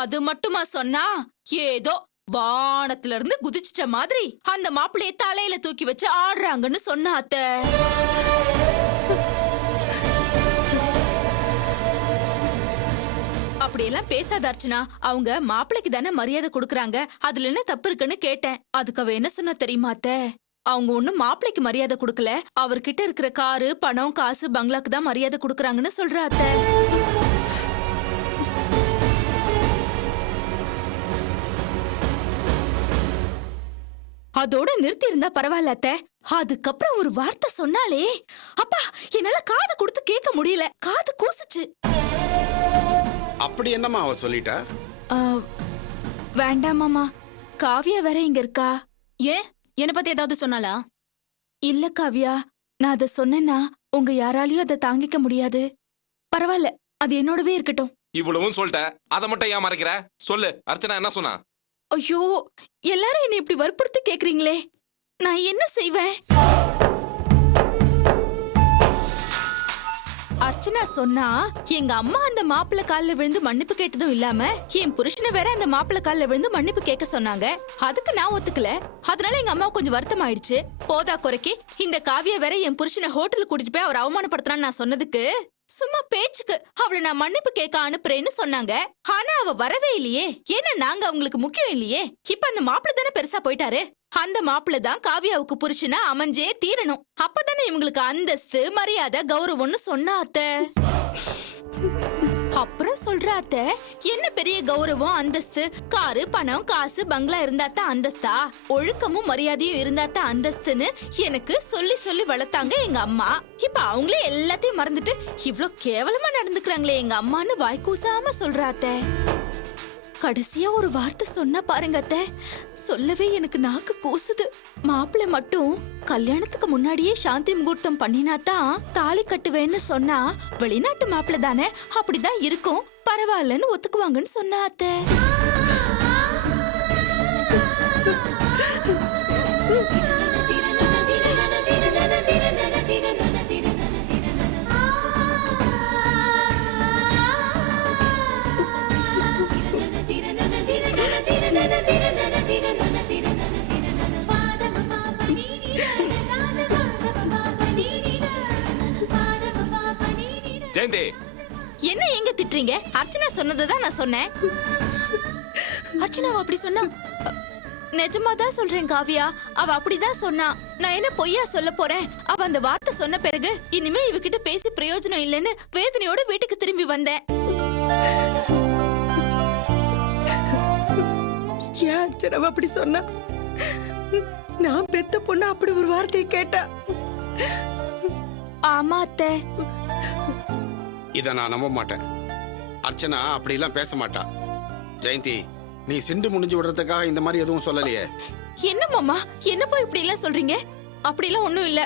அது மட்டுமா சொன்னா? ஏதோ வானத்துல இருந்து குதிச்சிட்ட மாதிரி அந்த மாப்பிள்ளைய தலையில தூக்கி வச்சு ஆடுறாங்கன்னு சொன்னா அத்தை. அப்படியெல்லாம் பேசாத அர்ச்சனா. அவங்க மாப்பிள்ளைக்கு தானே மரியாதை கொடுக்கறாங்க, அதுல என்ன தப்பு இருக்குன்னு கேட்டேன். அதுக்கு அவ என்ன சொன்னா தெரியுமா அத்தை? அவங்க ஒண்ணும் மாப்பிள்ளைக்கு மரியாதை கொடுக்கல, அவர்கிட்ட இருக்கிற காரு பணம் காசு பங்களாக்கு தான் மரியாதை கொடுக்கறாங்கன்னு சொல்றா அத்தை. அதோட நிறுத்தி இருந்தா பரவாயில்ல அத்தை. அதுக்கப்புறம் ஒரு வார்த்தை சொன்னாலே அப்பா, என்னால காது கொடுத்து கேட்க முடியல, காது கூசுச்சு. அப்படி என்னம்மா அவ சொல்லிட்டா? வேண்டாம் மாமா, காவியா வேற இங்க இருக்கா. ஏன், என்ன பத்தி ஏதாவது சொன்னாலா? இல்ல காவியா, நான் அதை சொன்னேன்னா உங்க யாராலையும் அதை தாங்கிக்க முடியாது. பரவாயில்ல, அது என்னோடவே இருக்கட்டும். இவ்வளவும் சொல்லிட்ட, அதை மட்டும் ஏன் மறைக்கிற? சொல்லு, அர்ச்சனா என்ன சொன்னா? ஐயோ, எல்லாரும் என்ன இப்படி வற்புறுத்தி கேக்குறீங்களே, நான் என்ன செய்வேன்? அர்ச்சனா சொன்னா எங்க அம்மா அந்த மாப்பிள்ளை கால்ல விழுந்து மன்னிப்பு கேட்டதும் இல்லாம என் புருஷனை வேற அந்த மாப்பிள்ளை கால்ல விழுந்து மன்னிப்பு கேட்க சொன்னாங்க. அதுக்கு நான் ஒத்துக்கல. அதனால எங்க அம்மா கொஞ்சம் வருத்தம் ஆயிடுச்சு. போதா குறைக்கு இந்த காவிய வேற என் புருஷனை ஹோட்டலுக்கு கூட்டிட்டு போய் அவர் அவமானப்படுத்தினான்னு நான் சொன்னதுக்கு சும்மா பேச்சுக்கு அவளை நான் மன்னிப்பு கேட்க அனுப்புறேன்னு சொன்னாங்க. ஆனா அவ வரவே இல்லையே. ஏன்னா நாங்க அவங்களுக்கு முக்கியம் இல்லையே. இப்ப அந்த மாப்பிள்ளை தானே பெருசா போயிட்டாரு. அந்த மாப்பிள்ளை தான் காவியாவுக்கு புருஷனா அமைஞ்சே தீரணும். அப்பதானே இவங்களுக்கு அந்தஸ்து மரியாதை கௌரவம்னு சொன்னா அத்தை. அப்புறம் சொல்ற அத்தை, என்ன பெரிய கௌரவம் அந்தஸ்து? காரு பணம் காசு பங்களா இருந்தாத்தான் அந்தஸ்தா? ஒழுக்கமும் மரியாதையும் இருந்தாத்தான் அந்தஸ்துன்னு எனக்கு சொல்லி சொல்லி வளர்த்தாங்க எங்க அம்மா. இப்ப அவங்களே எல்லாத்தையும் மறந்துட்டு இவ்ளோ கேவலமா நடந்துக்கிறாங்களே எங்க அம்மான்னு வாய்க்கூசாம சொல்ற அத்தை. கடைசியா ஒரு வார்த்தை சொன்னா பாருங்க அத்தை, சொல்லவே எனக்கு நாக்கு கூசுது. மாப்பிள்ளை மட்டும் கல்யாணத்துக்கு முன்னாடியே சாந்தி முகூர்த்தம் பண்ணினாதான் தாலி கட்டுவேன்னு சொன்னா, வெளிநாட்டு மாப்பிள்ளை தானே, அப்படிதான் இருக்கும், பரவாயில்லன்னு ஒத்துக்குவாங்கன்னு சொன்னா அத்தை. ஜெயந்தி, என்ன எங்க திட்டுறீங்க? அர்ச்சனா சொன்னதுதான் நான் சொன்னேன். அர்ச்சனாவா அப்படி சொன்னா? நிஜமாதான் சொல்றேன் காவியா, அவ அப்படிதான் சொன்னா. நான் என்ன பொய்யா சொல்ல போறேன்? அவ அந்த வார்த்தை சொன்ன பிறகு இனிமே இவகிட்ட பேசி பிரயோஜனம் இல்லைன்னு வேதனையோட வீட்டுக்கு திரும்பி வந்தேன். ஏன் அர்ச்சனா அப்படி சொன்னா? நான் பெத்த பொண்ணு அப்படி ஒரு வார்த்தையை கேட்டா? ஆமா அத்தை. இத நான் நம்ப மாட்டேன். அர்ச்சனா அப்படிலாம் பேச மாட்டா. ஜெயந்தி, நீ சிண்டு முடிஞ்சு விடுறதுக்காக இந்த மாதிரி எதுவும் சொல்லலையே. என்ன மாமா, என்னப்பா இப்படி எல்லாம் சொல்றீங்க? அப்படிலாம் ஒண்ணும் இல்ல.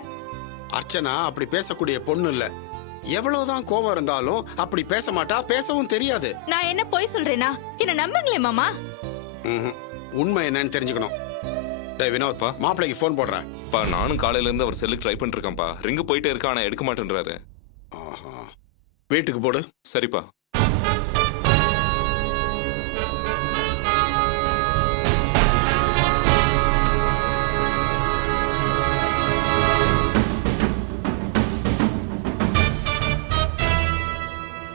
அர்ச்சனா அப்படி பேசக்கூடிய பொண்ணு இல்ல. எவ்வளவுதான் கோபம் இருந்தாலும் அப்படி பேச மாட்டா, பேசவும் தெரியாது. நான் என்ன பொய் சொல்றேனா? என்ன நம்புங்களே மாமா. உண்மை என்னன்னு தெரிஞ்சுக்கணும். டேய் வினோத், மாப்பிள்ளைக்கு போன் போடுறேன். நானும் காலையில இருந்து அவர் செல்லுக்கு ட்ரை பண்ணிட்டு இருக்கேன்ப்பா. ரிங்கு போயிட்டே இருக்கா, ஆனா எடுக்க மாட்டேன்றாரு. வீட்டுக்கு போடு. சரிப்பா.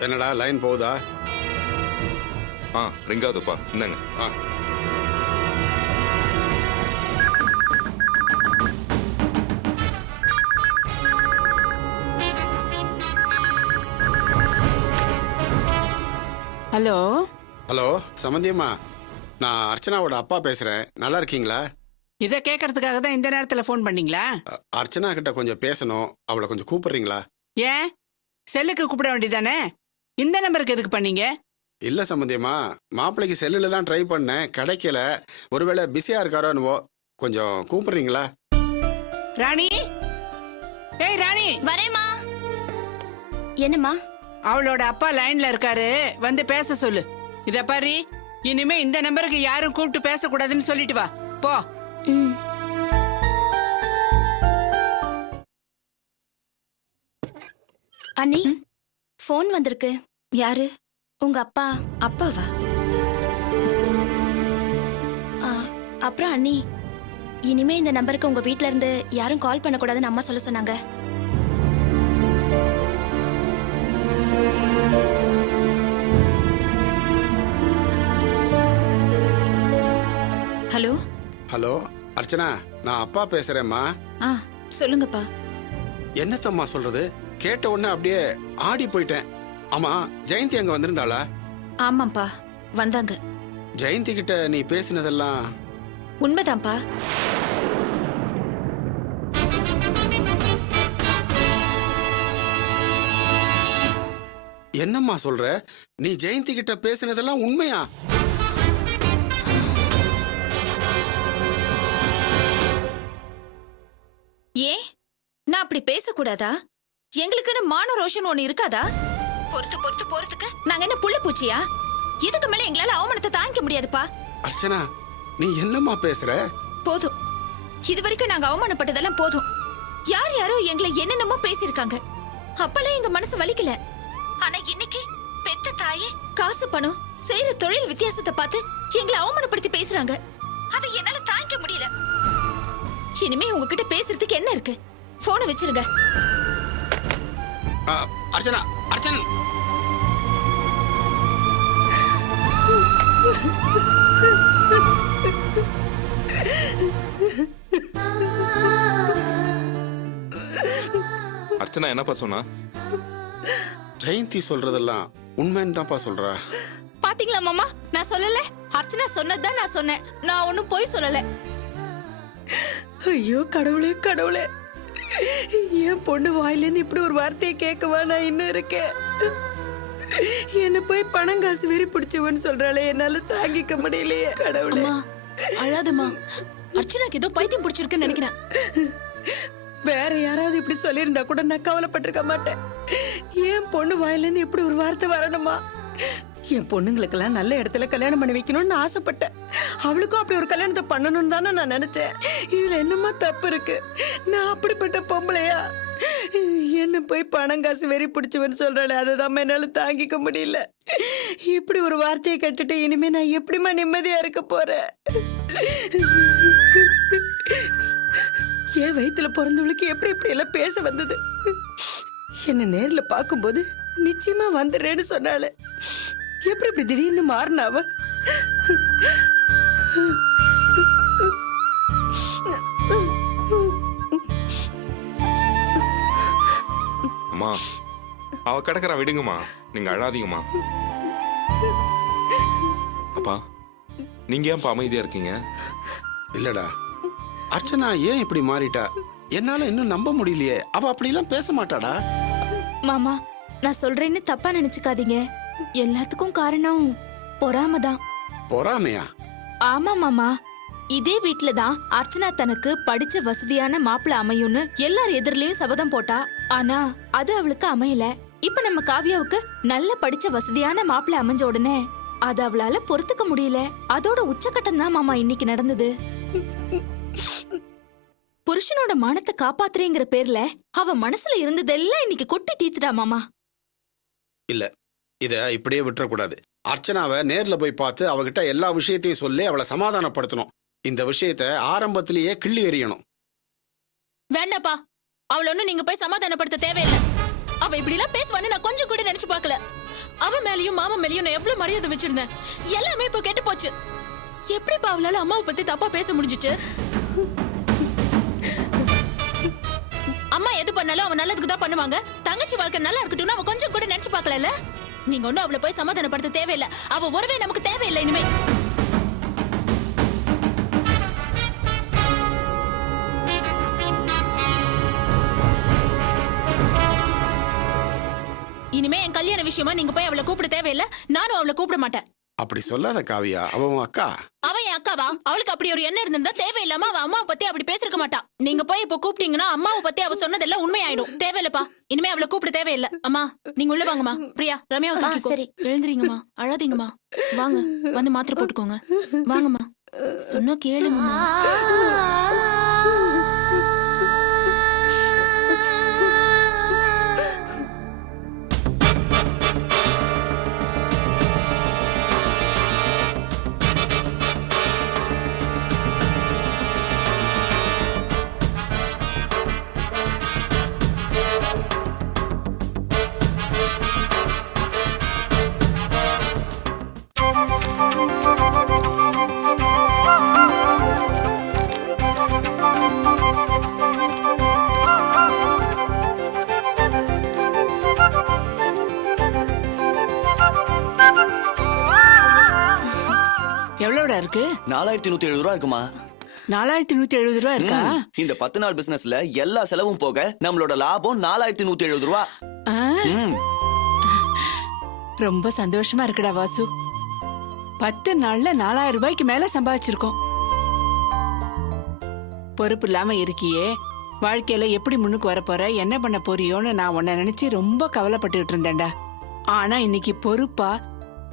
என்னடா லைன் போகுதா? ரிங் ஆகுதுப்பா, இந்தாங்க. ஹலோ ஹலோ சமந்தியம்மா, நான் அர்ச்சனாவோட அப்பா பேசுறேன். நல்லா இருக்கீங்களா? இத கேட்கறதுக்காக தான் இந்த நேரத்துல போன் பண்ணீங்களா? அர்ச்சனா கிட்ட கொஞ்சம் பேசணும். அவளை கொஞ்சம் கூப்பிடுறீங்களா? ஏன், செல்லுக்கு கூப்பிட வேண்டியதானே? இந்த நம்பருக்கு எதுக்கு பண்ணீங்க? இல்ல சம்பந்தியம்மா, மாப்பிள்ளைக்கு செல்லுல தான் ட்ரை பண்ணேன், கிடைக்கல. ஒருவேளை பிஸியா இருக்காரோன்னு. கொஞ்சம் கூப்பிடுறீங்களா? ராணி, ஏய் ராணி. வரேம்மா. என்னம்மா? அவளோட அப்பா லைன்ல இருக்காரு, வந்து பேச சொல்லு. இத பாரு, இனிமே இந்த நம்பருக்கு யாரும் கூப்பிட்டு பேசக்கூடாதுன்னு சொல்லிட்டு வா போ. அண்ணி, போன் வந்திருக்கு. யாரு? உங்க அப்பா. அப்பாவா? அப்புறம் அண்ணி, இனிமே இந்த நம்பருக்கு உங்க வீட்ல இருந்து யாரும் கால் பண்ணக்கூடாதுன்னு அம்மா சொல்ல சொன்னாங்க. ஹலோ. ஹலோ அர்ச்சனா, நான் அப்பா பேசுறேம்மா. ஆ சொல்லுங்கப்பா. என்னத்தம்மா சொல்றது? கேட்ட உடனே அப்படியே ஆடி போயிட்டேன். ஆமா, ஜெயந்தி அங்க வந்திருந்தாளா? ஆமாப்பா, வந்தாங்க. ஜெயந்தி கிட்ட நீ பேசினதெல்லாம் உண்மைதான்ப்பா. என்னம்மா சொல்ற? நீ ஜெயந்தி கிட்ட பேசினதெல்லாம் உண்மையா? ஏன் நான் அப்படி பேசக்கூடாதா? எங்களுக்குன்னு மான ரோஷன் ஒண்ணு இருக்காதா? பொறுத்து பொறுத்து போறதுக்கு நாங்க என்ன புள்ள பூச்சியா? இதுக்கு மேல எங்களால அவமானத்தை தாங்கிக்க முடியாதுப்பா. அர்ச்சனா, நீ என்னம்மா பேசுற? போதும், இது வரைக்கும் நாங்க அவமானப்பட்டதெல்லாம் போதும். யார் யாரோ எங்களை என்னென்னமோ பேசியிருக்காங்க. அப்பெல்லாம் எங்க மனசு வலிக்கல. ஆனா இன்னைக்கு பெத்த தாயே காசு பணம் செய்யற தொழில் வித்தியாசத்தை பார்த்து எங்களை அவமானப்படுத்தி பேசுறாங்க. அதை என்னால தாங்கிக்க முடியல. இனிமே உங்ககிட்ட பேசுறதுக்கு என்ன இருக்கு? போனை வச்சிருங்க. அர்ச்சனா, அர்ச்சனா. அர்ச்சனா என்னப்பா சொன்னா? ஜெயந்தி சொல்றதெல்லாம் உண்மைன்னு தான்ப்பா சொல்றா. பாத்தீங்களா மாமா, நான் சொல்லல? அர்ச்சனா சொன்னதுதான் நான் சொன்னேன். நான் ஒண்ணும் போய் சொல்லல. ஐயோ கடவுளே கடவுளே, என் பொண்ணு வாயிலேருந்து இப்படி ஒரு வார்த்தையை கேட்கவா நான் இன்னும் இருக்கேன். என்ன போய் பணம் காசு வெறி பிடிச்சவன்னு சொல்றாளே, என்னால தாங்கிக்க முடியலையே கடவுளே. அம்மா அழாதம்மா, அர்ச்சனாக்கு ஏதோ பைத்தியம் பிடிச்சிருக்குன்னு நினைக்கிறேன். வேற யாராவது இப்படி சொல்லியிருந்தா கூட நான் கவலைப்பட்டிருக்க மாட்டேன். என் பொண்ணு வாயிலேருந்து இப்படி ஒரு வார்த்தை வரணுமா? என் பொண்ணுங்களுக்கெல்லாம் நல்ல இடத்துல கல்யாணம் பண்ணி வைக்கணும்னு ஆசைப்பட்டேன். அவளுக்கும் அப்படி ஒரு கல்யாணத்தை பண்ணணும் தானே நான் நினைச்சேன். இதுல என்னமா தப்பு இருக்கு? நான் அப்படிப்பட்ட பொம்பளையா? என்ன போய் பணம் காசு வெறி பிடிச்சவன்னு சொல்றாளே, அதுதான் என்னால தாங்கிக்க முடியல. இப்படி ஒரு வார்த்தையை கேட்டுட்டு இனிமே நான் எப்படிமா நிம்மதியா இருக்க போறேன்? என் வயித்துல பிறந்தவளுக்கு எப்படி இப்படி எல்லாம் பேச வந்தது? என்ன நேர்ல பார்க்கும்போது நிச்சயமா வந்துடுறேன்னு சொன்னால, எப்படி இப்படி திடீர்னு மாறினாவ? அம்மா, அவ கிடக்குறா, விடுங்கம்மா. நீங்க அழாதீங்கம்மா. அப்பா, நீங்க ஏன்ப்பா அமைதியா இருக்கீங்க? இல்லடா, அர்ச்சனா ஏன் இப்படி மாறிட்டா? என்னால இன்னும் நம்ப முடியலையே. அவ அப்படிலாம் பேச மாட்டாடா. மாமா, நான் சொல்றேன்னு தப்பா நினைச்சுக்காதீங்க. எல்லாத்துக்கும் காரணம் பொறாமதான். பொறாமையா? ஆமா மாமா, இதே வீட்ல தான் அர்ச்சனா தனக்கு படிச்ச வசதியான மாப்பிள்ள அமையும்னு எல்லார் எதிரிலயும் சபதம் போட்டா. ஆனா அது அவளுக்கு அமையல. இப்ப நம்ம காவியாவுக்கு நல்ல படிச்ச வசதியான மாப்பிள்ள அமைஞ்ச உடனே அது அவளால பொறுத்துக்க முடியல. அதோட உச்சக்கட்டம் தான் மாமா இன்னைக்கு நடந்தது. புருஷனோட மானத்தை காப்பாத்துறேங்கிற பேர்ல அவ மனசுல இருந்ததெல்லாம் இன்னைக்கு கொட்டி தீத்துட்டா மாமா. இல்ல, இத இப்படியே விட்டுறக்கூடாது. அர்ச்சனாவை நேர்ல போய் பார்த்து அவகிட்ட எல்லா விஷயத்தையும் சொல்லி அவளை சமாதானப்படுத்தணும். இந்த விஷயத்தை ஆரம்பத்திலேயே கிள்ளி எறியணும். வேண்டாப்பா, அவள ஒண்ணும் நீங்க போய் சமாதானப்படுத்த தேவையில்லை. அவ இப்படி எல்லாம் பேசுவான்னு நான் கொஞ்சம் கூட நினைச்சு பார்க்கல. அவ மேலயும் மாமா மேலயும் நான் எவ்வளவு மரியாதை வச்சிருந்தேன். எல்லாமே இப்ப கெட்டு போச்சு. எப்படிப்பா அவளால அம்மாவை பத்தி தப்பா பேச முடிஞ்சுச்சு? அம்மா எது பண்ணாலும் அவன் நல்லதுக்கு தான் பண்ணுவாங்க. தங்கச்சி வாழ்க்கை நல்லா இருக்கட்டும்னு அவ கொஞ்சம் கூட நினைச்சு பார்க்கல. நீங்க ஒண்ணும் அவளை போய் சமாதானப்படுத்த தேவையில்லை. அவ உறவே நமக்கு தேவையில்லை இனிமே. இனிமே என் கல்யாண விஷயமா நீங்க போய் அவளை கூப்பிட தேவையில்லை. நானும் அவளை கூப்பிட மாட்டேன். அப்படி சொல்லாத காவியா, அவ உன் அக்கா. அவன் என் அக்காவா? அவளுக்கு அப்படி ஒரு எண்ணம் இருந்திருந்தா தேவையில்லாம அவ அம்மாவை பத்தி அப்படி பேசிருக்க மாட்டா. நீங்க போய் இப்ப கூப்பிட்டீங்கன்னா அம்மாவை பத்தி அவ சொன்னதெல்லாம் உண்மையாயிடும். தேவையில்லப்பா, இனிமே அவளை கூப்பிட தேவையில்லை. அம்மா, நீங்க உள்ள வாங்கம்மா. பிரியா, ரம்யா, சரி எழுந்துறீங்கம்மா. அழாதீங்கம்மா. வாங்க, வந்து மாத்திரை போட்டுக்கோங்க. வாங்கம்மா, சொன்னா கேளுங்கம்மா. எவ்வளவுடா இருக்கு? 4170 ரூபா இருக்குமா? 4170 ரூபா இருக்கா? இந்த 10 நாள் பிசினஸ்ல எல்லா செலவும் போக நம்மளோட லாபம் 4170 ரூபா. ஆ, ம். ரொம்ப சந்தோஷமா இருக்குடா வாசு. 10 நாள்ல 4000 ரூபாய்க்கு மேல சம்பாதிச்சிருக்கோம். பொறுப்பு இல்லாம இருக்கியே, வாழ்க்கையில எப்படி முன்னுக்கு வரப்போற, என்ன பண்ண போறியோன்னு நான் உன்னை நினைச்சு ரொம்ப கவலைப்பட்டுட்டு இருந்தேன்டா. ஆனா இன்னைக்கு பொறுப்பா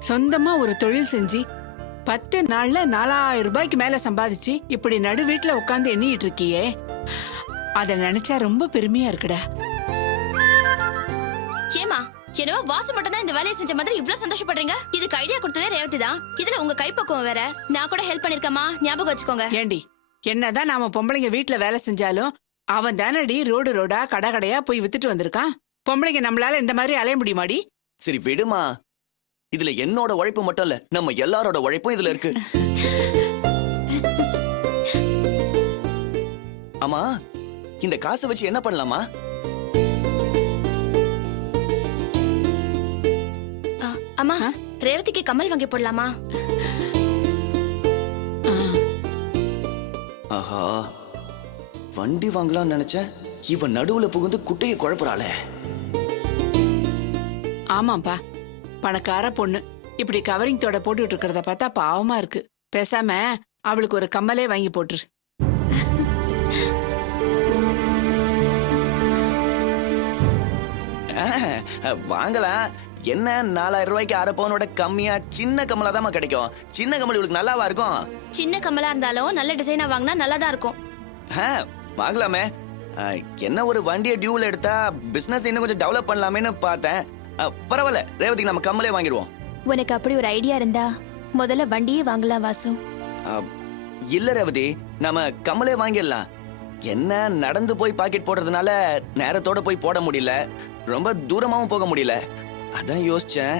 சொந்தமா ஒரு தொழில் செஞ்சு 10 நாள்ல 4000 ரூபாய்க்கு மேல சம்பாதிச்சு இப்படி நடு வீட்டுல உட்காந்து எண்ணிட்டு இருக்கியே, அத நினைச்சா ரொம்ப பெருமையா இருக்குடா. ஏமா என்னவோ வாசு மட்டும் தான் இந்த வேலையை செஞ்ச மாதிரி இவ்ளோ சந்தோஷப்படுறீங்க? இதுக்கு ஐடியா கொடுத்ததே ரேவதி தான். இதுல உங்க கைப்பக்குவம் வேற. நான் கூட ஹெல்ப் பண்ணிருக்கேமா, ஞாபகம் வச்சுக்கோங்க. ஏண்டி, என்னதான் நாம பொம்பளைங்க வீட்டுல வேலை செஞ்சாலும் அவன் தானடி ரோடு ரோடா கடை கடையா போய் வித்துட்டு வந்திருக்கான். பொம்பளைங்க நம்மளால இந்த மாதிரி அலைய முடியுமாடி? சரி விடுமா. இதுல என்னோட உழைப்பு மட்டும் இல்ல, நம்ம எல்லாரோட உழைப்பும் இதுல இருக்கு. ஆமா, இந்த காசை வச்சு என்ன பண்ணலாமா? அம்மா, ரேவதிக்கு கமல் வாங்கி போடலாமா? ஆஹா, வண்டி வாங்கலாம்னு நினைச்சேன், இவன் நடுவுல புகுந்து குட்டையை குழப்பறாளே. ஆமாப்பா, பணக்கார பொண்ணு இப்படி கவரிங் தோட போட்டுட்டு இருக்கிறத பார்த்தா பாவமா இருக்கு. பேசாம அவளுக்கு ஒரு கம்மலே வாங்கி போட்டுரு. வாங்கலாம். என்ன 4000 ரூபாய்க்கு அரை பவுனோட கம்மியா சின்ன கமலா தான் கிடைக்கும். சின்ன கமல் இவளுக்கு நல்லாவா இருக்கும்? சின்ன கமலா இருந்தாலும் நல்ல டிசைனா வாங்கினா நல்லா தான் இருக்கும். வாங்கலாமே. என்ன ஒரு வண்டியை டியூல எடுத்தா பிசினஸ் இன்னும் கொஞ்சம் டெவலப் பண்ணலாமேன்னு பார்த்தேன். பரவாயில்ல, ரேவதிக்கு நம்ம கம்மலே வாங்கிடுவோம். உனக்கு அப்படி ஒரு ஐடியா இருந்தா முதல்ல வண்டியே வாங்கலாம் வாசு. இல்ல ரேவதி, நம்ம கம்மலே வாங்கிடலாம். என்ன நடந்து போய் பாக்கெட் போடுறதுனால நேரத்தோட போய் போட முடியல, ரொம்ப தூரமாவும் போக முடியல. அதான் யோசிச்சேன்.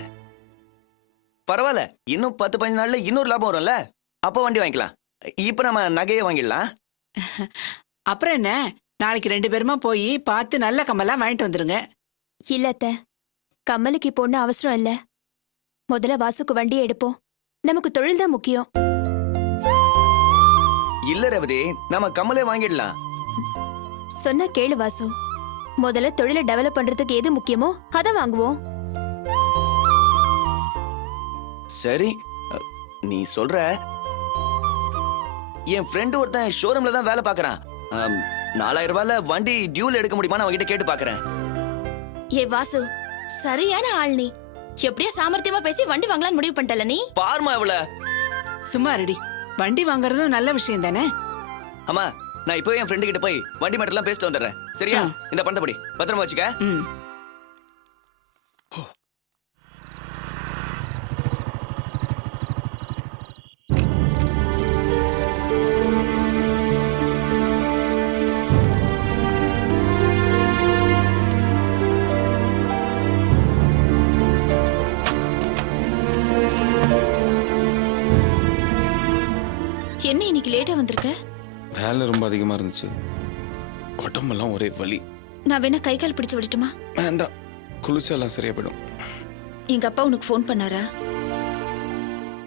பரவாயில்ல, இன்னும் 10-15 நாள்ல இன்னொரு லாபம் வரும்ல, அப்ப வண்டி வாங்கிக்கலாம். இப்ப நம்ம நகையை வாங்கிடலாம். அப்புறம் என்ன, நாளைக்கு 2 பேருமா போய் பார்த்து நல்ல கம்மலா வாங்கிட்டு வந்துருங்க. இல்லத்த, கமலுக்கு இப்போ ஒன்னும் அவசரம் இல்ல. முதல்ல வாசுக்கு வண்டியை எடுப்போம். நமக்கு தொழில் தான் முக்கியம். இல்ல ரேவதி, நம்ம கம்மலே வாங்கிடலாம். சொன்னா கேளு வாசு. முதல்ல தொழிலை டெவலப் பண்றதுக்கு எது முக்கியமோ அதை வாங்குவோம். சரி, நீ சொல்ற. என் ஃப்ரெண்டு ஒருத்தன் ஷோரூம்ல தான் வேலை பாக்குறான். 4000 ரூபாய்ல வண்டி டியூல எடுக்க முடியுமான்னு அவன்கிட்ட கேட்டு பாக்குறேன். ஏ வாசு, சரியான ஆள் நீ. எப்படியா சாமர்த்தியமா பேசி வண்டி வாங்கலாம்னு முடிவு பண்ணிட்டல நீ. பாருமா இவள. சும்மா ரெடி, வண்டி வாங்குறதும் நல்ல விஷயம் தானே. அம்மா, நான் இப்போ என் ஃப்ரெண்டு கிட்ட போய் வண்டி மேட்டர் எல்லாம் பேசிட்டு வந்துடுறேன். சரியா? இந்த பணத்தை பத்திரமா வச்சுக்க. ம். என்ன இன்னைக்கு லேட்டா வந்திருக்க? வேலை ரொம்ப அதிகமா இருந்துச்சு, உடம்பெல்லாம் ஒரே வலி. நான் வேணா கை கால் பிடிச்சு விடட்டுமா? வேண்டாம், குளிச்செல்லாம் சரியா போயிடும். எங்க அப்பா உனக்கு ஃபோன் பண்ணாரா?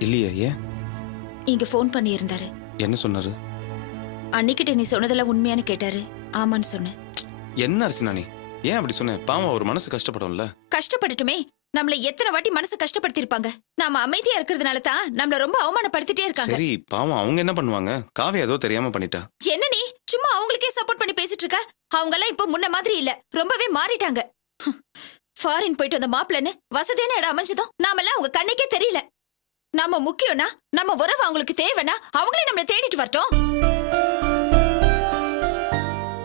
இல்லையா? ஏன்? இங்க ஃபோன் பண்ணி இருந்தாரு. என்ன சொன்னாரு? அன்னிக்கிட்ட நீ சொன்னதெல்லாம் உண்மையானு கேட்டாரு. ஆமான்னு சொன்னேன். என்ன அரிசினா நீ ஏன் அப்படி சொன்ன? பாவம், ஒரு மனசு கஷ்டப்படும்ல. கஷ்டப்படட்டுமே, நம்மள எத்தனை வாட்டி மனசு கஷ்டப்படுத்தி இருப்பாங்க. நாம அமைதியா இருக்கிறதுனால தான் நம்மள ரொம்ப அவமானப்படுத்திட்டே இருக்காங்க. சரி, பாவம், அவங்க என்ன பண்ணுவாங்க? காவியா ஏதோ தெரியாம பண்ணிட்டா. என்ன நீ சும்மா அவங்களுக்கே சப்போர்ட் பண்ணி பேசிட்டு இருக்க? அவங்க எல்லாம் இப்ப முன்ன மாதிரி இல்ல, ரொம்பவே மாறிட்டாங்க. ஃபாரின் போயிட்டு வந்த மாப்பிள்ளன்னு வசதியான இடம் அமைஞ்சதும் நாமெல்லாம் அவங்க கண்ணுக்கே தெரியல. நாம முக்கியம்னா, நம்ம உறவு அவங்களுக்கு தேவைன்னா அவங்களே நம்மள தேடிட்டு வரட்டும்.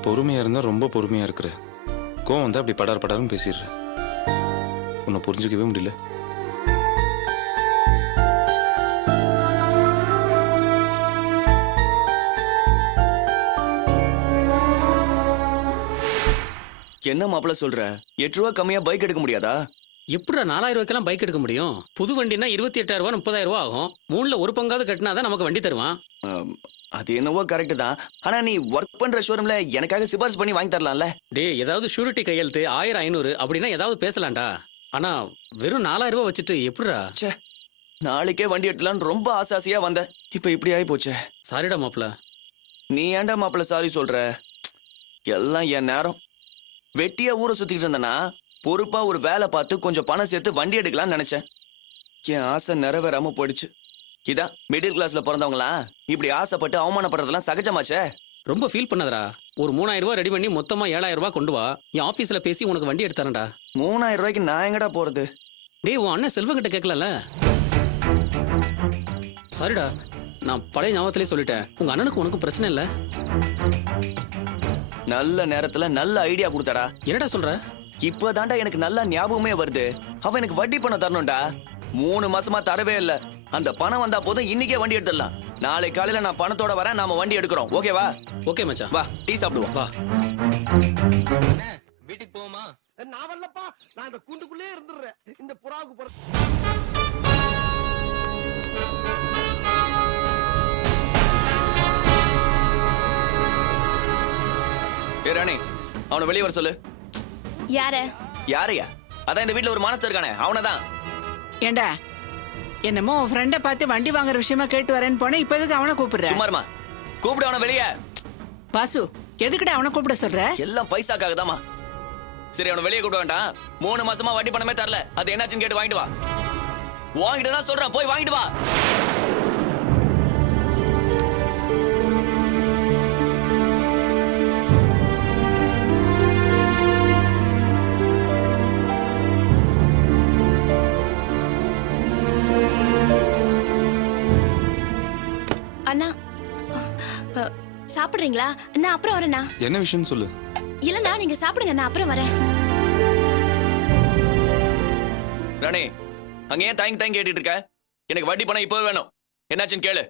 பொறுமையா இருந்தா ரொம்ப பொறுமையா இருக்கிற. கோவம் வந்தா அப்படி படார் படாருன்னு பேசிடுற. உன்னை புரிஞ்சுக்கவே முடியல. என்ன மாப்பிள்ள சொல்ற? 8 ரூபா கம்மியா பைக் எடுக்க முடியாதா? எப்படிடா 4000 ரூபாய்க்கெல்லாம் பைக் எடுக்க முடியும்? புது வண்டினா 28,000 ரூபா 30,000 ரூபா ஆகும். 3ல ஒரு பங்காவது கட்டினாதான் நமக்கு வண்டி தருவான். அது என்னவோ கரெக்ட் தான். ஆனா நீ ஒர்க் பண்ற ஷோரூம்ல எனக்காக சிபாரிசு பண்ணி வாங்கி தரலாம்ல? டேய், ஏதாவது ஷூரிட்டி கையெழுத்து 1000 500 அப்படின்னா ஏதாவது பேசலாம்டா. ஆனா வெறும் 4000 ரூபாய் வச்சுட்டு எப்படிடா? ச்சே, நாளைக்கே வண்டி எடுத்துலான்னு ரொம்ப ஆசாசியா வந்தேன். இப்ப இப்படி ஆகி போச்சே. சாரிடா மாப்ள. நீ ஏன்டா மாப்பிள்ள சாரி சொல்ற? எல்லாம் என் நேரம். வெட்டியா ஊரை சுத்திட்டு இருந்தேன்னா பொறுப்பா ஒரு வேலை பார்த்து கொஞ்சம் பணம் சேர்த்து வண்டி எடுக்கலாம்னு நினைச்சேன். என் ஆசை நிறைவேறாம போயிடுச்சு. இதான் மிடில் கிளாஸ்ல பிறந்தவங்களா இப்படி ஆசைப்பட்டு அவமானப்படுறதெல்லாம் சகஜமாச்சே. ரொம்ப ஃபீல் பண்ணாதடா. ஒரு 3000 ரூபாய் ரெடி பண்ணி மொத்தமா 7000 ரூபாய் கொண்டு வா. என் ஆபீஸ்ல பேசி உனக்கு வண்டி எடுத்து தரேன்டா. 3000 ரூபாய்க்கு நான் எங்கடா போறது? டேய், உன் அண்ணன் செல்வம் கிட்ட கேட்கலாம்ல. சாரிடா, நான் பழைய ஞாபகத்திலே சொல்லிட்டேன். உங்க அண்ணனுக்கு உனக்கும் பிரச்சனை இல்ல. நல்ல நேரத்துல நல்ல ஐடியா கொடுத்தாடா. என்னடா சொல்ற? இப்பதான்டா எனக்கு நல்ல ஞாபகமே வருது. அவன் எனக்கு வட்டி பணம் தரணும்டா. 3 மாசமா தரவே இல்ல. அந்த பணம் வந்தா போதும், இன்னைக்கே வண்டி எடுத்துடலாம். நாளை காலையில நான் பணத்தோட வரேன், நாம வண்டி எடுக்கிறோம். ஓகேவா? ஓகே மச்சான். வா, டீ சாப்பிடுவோம். வா. வீட்டுக்கு போமா? நான் வரலப்பா, நான் இந்த கூண்டுக்குள்ளே இருந்துடுறேன். இந்த புறாவுக்கு போற ஏ ராணி, அவனை வெளியே வர சொல்லு. யார? யாரையா? அதான் இந்த வீட்டுல ஒரு மானஸ்தர் இருக்கானே, அவனதான். ஏண்டா என்னமோ உன் ஃப்ரெண்டை பார்த்து வண்டி வாங்குற விஷயமா கேட்டு வரேன்னு போனேன். இப்ப எதுக்கு அவனை கூப்பிடுற? சும்மாருமா, கூப்பிடு அவனை வெளியே. பாசு, எதுக்குடா அவனை கூப்பிட சொல்ற? எல்லாம் பைசாக்காக தாமா. சரி, அவனை வெளியே கூப்பிட வேண்டாம். 3 மாசமா வட்டி பணமே தரல. அது என்னாச்சுன்னு கேட்டு வாங்கிட்டு வா. வாங்கிட்டு தான் சொல்றேன், போய் வாங்கிட்டு வா. அண்ணா, சாப்பிடுறீங்களா? நான் அப்புறம் வரேண்ணா. என்ன விஷயம் சொல்லு. இல்லண்ணா, நீங்க சாப்பிடுங்க, நான் அப்புறம் வரேன். ராணி, அங்க ஏன் தயங்கி கேட்டுட்டு இருக்க? எனக்கு வட்டி பணம் இப்போ வேணும். என்னாச்சுன்னு கேளு.